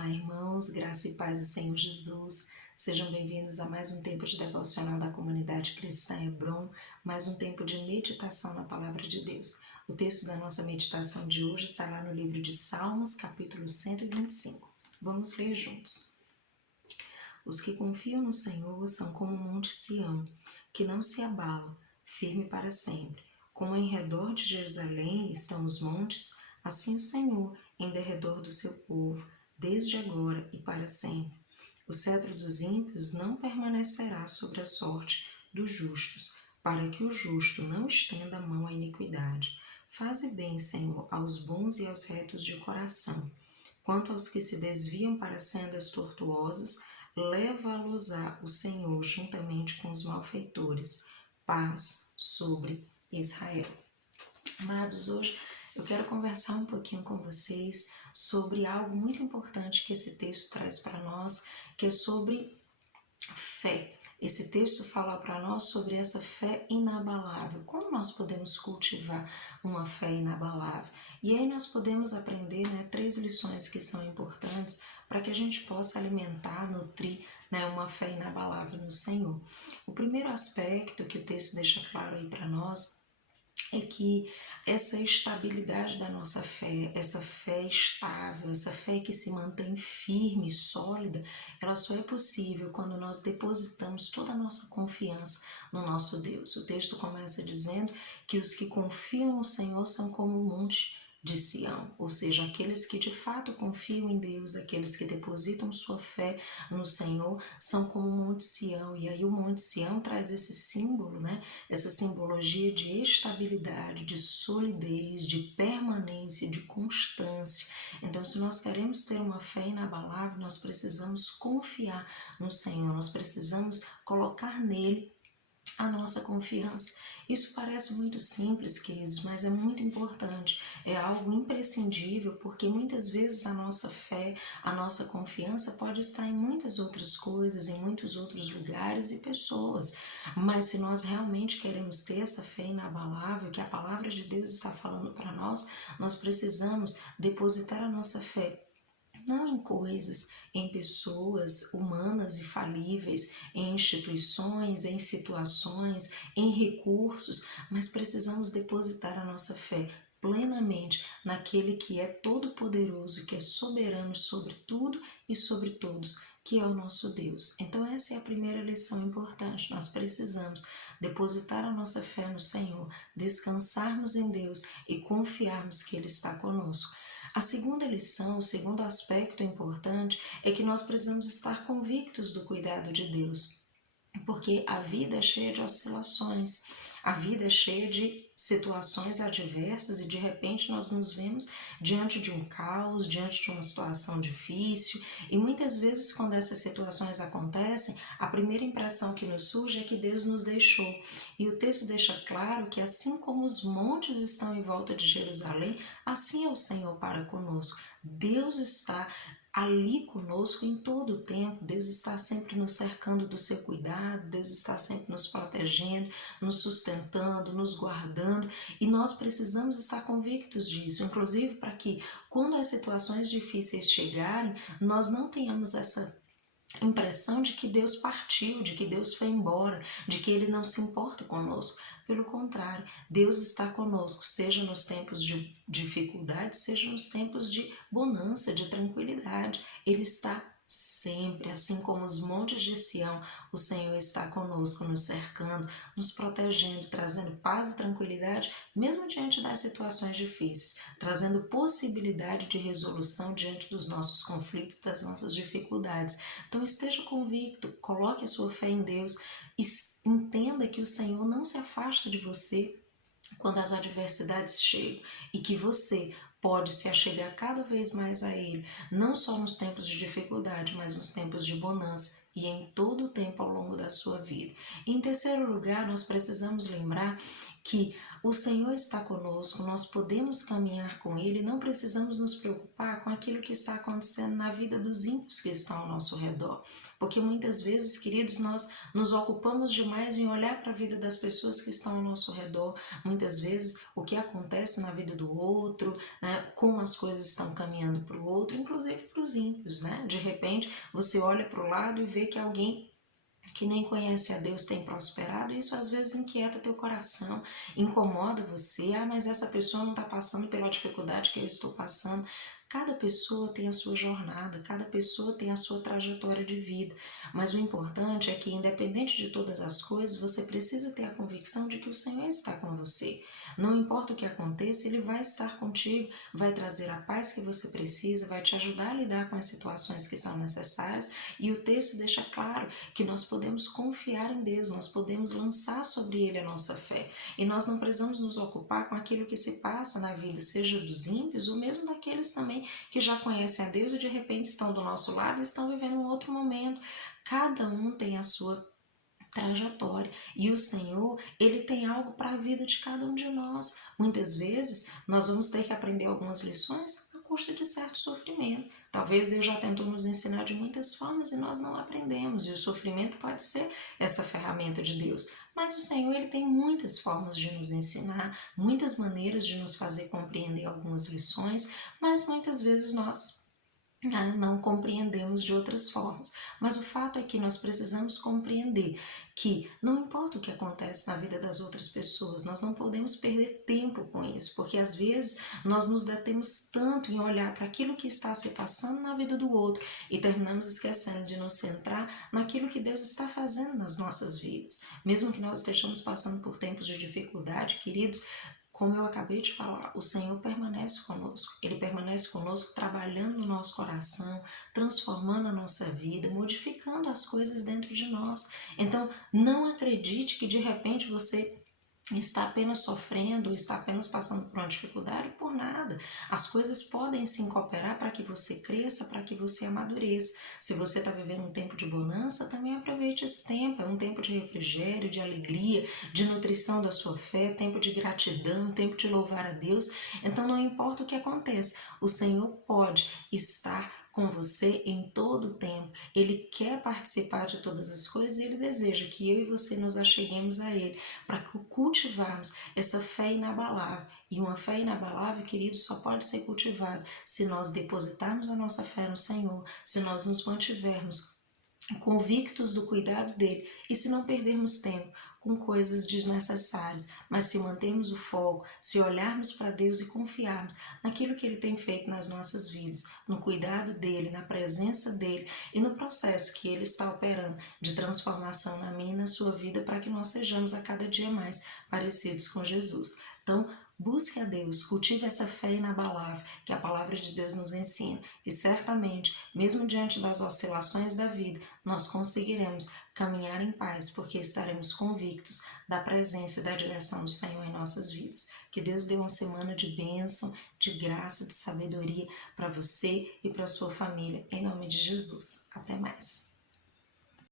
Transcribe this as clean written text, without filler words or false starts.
Olá, irmãos, graça e paz do Senhor Jesus. Sejam bem-vindos a mais um tempo de devocional da comunidade cristã Hebron, mais um tempo de meditação na palavra de Deus. O texto da nossa meditação de hoje está lá no livro de Salmos, capítulo 125. Vamos ler juntos. Os que confiam no Senhor são como o monte Sião, que não se abala, firme para sempre. Como em redor de Jerusalém estão os montes, assim o Senhor em derredor do seu povo, desde agora e para sempre. O cetro dos ímpios não permanecerá sobre a sorte dos justos, para que o justo não estenda a mão à iniquidade. Faze bem, Senhor, aos bons e aos retos de coração. Quanto aos que se desviam para sendas tortuosas, leva-los-á o Senhor juntamente com os malfeitores. Paz sobre Israel. Amados, hoje eu quero conversar um pouquinho com vocês sobre algo muito importante que esse texto traz para nós, que é sobre fé. Esse texto fala para nós sobre essa fé inabalável. Como nós podemos cultivar uma fé inabalável? E aí nós podemos aprender 3 lições que são importantes para que a gente possa alimentar, nutrir uma fé inabalável no Senhor. O primeiro aspecto que o texto deixa claro aí para nós é que essa estabilidade da nossa fé, essa fé estável, essa fé que se mantém firme e sólida, ela só é possível quando nós depositamos toda a nossa confiança no nosso Deus. O texto começa dizendo que os que confiam no Senhor são como o monte de Sião, ou seja, aqueles que de fato confiam em Deus, aqueles que depositam sua fé no Senhor, são como o Monte Sião. E aí o Monte Sião traz esse símbolo, essa simbologia de estabilidade, de solidez, de permanência, de constância. Então, se nós queremos ter uma fé inabalável, nós precisamos confiar no Senhor, nós precisamos colocar nele a nossa confiança. Isso parece muito simples, queridos, mas é muito importante. É algo imprescindível, porque muitas vezes a nossa fé, a nossa confiança pode estar em muitas outras coisas, em muitos outros lugares e pessoas. Mas se nós realmente queremos ter essa fé inabalável, que a palavra de Deus está falando para nós, nós precisamos depositar a nossa fé não em coisas, em pessoas humanas e falíveis, em instituições, em situações, em recursos, mas precisamos depositar a nossa fé plenamente naquele que é todo-poderoso, que é soberano sobre tudo e sobre todos, que é o nosso Deus. Então essa é a primeira lição importante. Nós precisamos depositar a nossa fé no Senhor, descansarmos em Deus e confiarmos que Ele está conosco. A segunda lição, o segundo aspecto importante é que nós precisamos estar convictos do cuidado de Deus, porque a vida é cheia de oscilações, a vida é cheia de situações adversas e de repente nós nos vemos diante de um caos, diante de uma situação difícil e muitas vezes quando essas situações acontecem, a primeira impressão que nos surge é que Deus nos deixou. E o texto deixa claro que assim como os montes estão em volta de Jerusalém, assim é o Senhor para conosco. Deus está ali conosco em todo o tempo. Deus está sempre nos cercando do seu cuidado, Deus está sempre nos protegendo, nos sustentando, nos guardando e nós precisamos estar convictos disso, inclusive para que quando as situações difíceis chegarem, nós não tenhamos essa impressão de que Deus partiu, de que Deus foi embora, de que Ele não se importa conosco. Pelo contrário, Deus está conosco, seja nos tempos de dificuldade, seja nos tempos de bonança, de tranquilidade. Ele está sempre, assim como os montes de Sião, o Senhor está conosco, nos cercando, nos protegendo, trazendo paz e tranquilidade, mesmo diante das situações difíceis, trazendo possibilidade de resolução diante dos nossos conflitos, das nossas dificuldades. Então esteja convicto, coloque a sua fé em Deus e entenda que o Senhor não se afasta de você quando as adversidades chegam e que você pode se achegar cada vez mais a Ele, não só nos tempos de dificuldade, mas nos tempos de bonança e em todo o tempo ao longo da sua vida. E em terceiro lugar, nós precisamos lembrar que o Senhor está conosco, nós podemos caminhar com Ele, não precisamos nos preocupar com aquilo que está acontecendo na vida dos ímpios que estão ao nosso redor. Porque muitas vezes, queridos, nós nos ocupamos demais em olhar para a vida das pessoas que estão ao nosso redor, muitas vezes o que acontece na vida do outro, como as coisas estão caminhando para o outro, inclusive para para os ímpios, né? De repente, você olha para o lado e vê que alguém que nem conhece a Deus tem prosperado, isso às vezes inquieta teu coração, incomoda você. Ah, mas essa pessoa não está passando pela dificuldade que eu estou passando. Cada pessoa tem a sua jornada, cada pessoa tem a sua trajetória de vida, mas o importante é que, independente de todas as coisas, você precisa ter a convicção de que o Senhor está com você. Não importa o que aconteça, Ele vai estar contigo, vai trazer a paz que você precisa, vai te ajudar a lidar com as situações que são necessárias, e o texto deixa claro que nós podemos confiar em Deus, nós podemos lançar sobre Ele a nossa fé, e nós não precisamos nos ocupar com aquilo que se passa na vida, seja dos ímpios ou mesmo daqueles também que já conhecem a Deus e de repente estão do nosso lado e estão vivendo um outro momento. Cada um tem a sua trajetória, e o Senhor, Ele tem algo para a vida de cada um de nós. Muitas vezes nós vamos ter que aprender algumas lições a custa de certo sofrimento. Talvez Deus já tentou nos ensinar de muitas formas e nós não aprendemos, e o sofrimento pode ser essa ferramenta de Deus. Mas o Senhor, Ele tem muitas formas de nos ensinar, muitas maneiras de nos fazer compreender algumas lições, mas muitas vezes nós não compreendemos de outras formas. Mas o fato é que nós precisamos compreender que não importa o que acontece na vida das outras pessoas, nós não podemos perder tempo com isso, porque às vezes nós nos detemos tanto em olhar para aquilo que está se passando na vida do outro e terminamos esquecendo de nos centrar naquilo que Deus está fazendo nas nossas vidas. Mesmo que nós estejamos passando por tempos de dificuldade, queridos, como eu acabei de falar, o Senhor permanece conosco. Ele permanece conosco trabalhando no nosso coração, transformando a nossa vida, modificando as coisas dentro de nós. Então, não acredite que de repente você está apenas sofrendo ou está apenas passando por uma dificuldade por nada. As coisas podem sim cooperar para que você cresça, para que você amadureça. Se você está vivendo um tempo de bonança, também aproveite esse tempo. É um tempo de refrigério, de alegria, de nutrição da sua fé, tempo de gratidão, tempo de louvar a Deus. Então não importa o que aconteça, o Senhor pode estar com você em todo o tempo. Ele quer participar de todas as coisas e Ele deseja que eu e você nos acheguemos a Ele para cultivarmos essa fé inabalável. E uma fé inabalável, querido, só pode ser cultivada se nós depositarmos a nossa fé no Senhor, se nós nos mantivermos convictos do cuidado dele e se não perdermos tempo com coisas desnecessárias, mas se mantermos o foco, se olharmos para Deus e confiarmos naquilo que Ele tem feito nas nossas vidas, no cuidado dEle, na presença dEle e no processo que Ele está operando de transformação na minha e na sua vida para que nós sejamos a cada dia mais parecidos com Jesus. Então, busque a Deus, cultive essa fé inabalável que a palavra de Deus nos ensina e certamente, mesmo diante das oscilações da vida, nós conseguiremos caminhar em paz porque estaremos convictos da presença e da direção do Senhor em nossas vidas. Que Deus dê uma semana de bênção, de graça, de sabedoria para você e para sua família, em nome de Jesus. Até mais.